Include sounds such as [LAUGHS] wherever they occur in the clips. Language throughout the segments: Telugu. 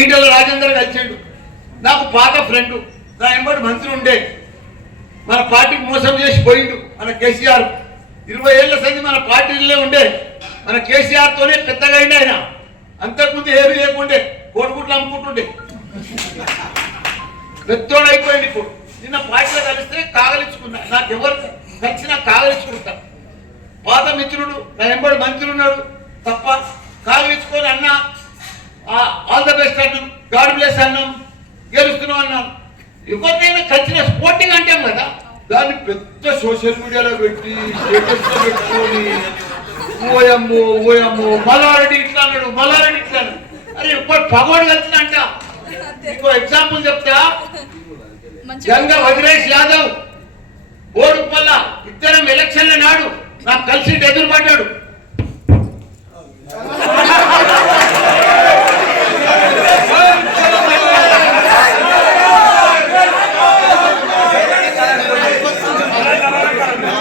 ఈటల రాజేందర్ కలిసిండు. నాకు పాత ఫ్రెండ్ నా ఎంబడి మంత్రి ఉండే. మన పార్టీకి మోసం చేసి పోయిండు మన కేసీఆర్. ఇరవై ఏళ్ళ సంది మన పార్టీలే ఉండే. మన కేసీఆర్ తోనే పెద్దగా అయింది ఆయన. అంతకుముందు ఏమి లేకుండే. కోడిగుట్లు అమ్ముకుంటుండే. పెద్దోడు అయిపోయింది ఇప్పుడు. నిన్న పార్టీలో కలిస్తే కాగలించుకున్నా నాకు ఎవరు కలిసినా కాగలించుకుంటా పాత మిత్రుడు నా ఎంబడి మంత్రి ఉన్నాడు తప్ప కాగలించుకొని అన్న గాడ్ బ్లెస్ అన్నాం గెలుస్తున్నాం అన్నాం. ఎవరినైనా కలిసిన స్పోర్టింగ్ అంటాం కదా. దాన్ని పెద్ద సోషల్ మీడియాలో పెట్టి స్టేటస్ పెట్టుకొని ఓయమ్మో ఓయమ్మో మలారెడ్డి ఇట్లా అన్నాడు మలారెడ్డి ఇట్లా అన్నాడు. అరే ఇప్పుడు పగోడు కలిసిన అంట. ఇంకో ఎగ్జాంపుల్ చెప్తా. గంగ వదిలేష్ యాదవ్ ఓడుపల్ల ఇద్దరం ఎలక్షన్ల నాడు నాకు కలిసి ఎదురు పడ్డాడు. [LAUGHS]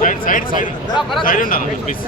సైడ్ సైడ్ సైడ్ ఉండాలి ప్లీజ్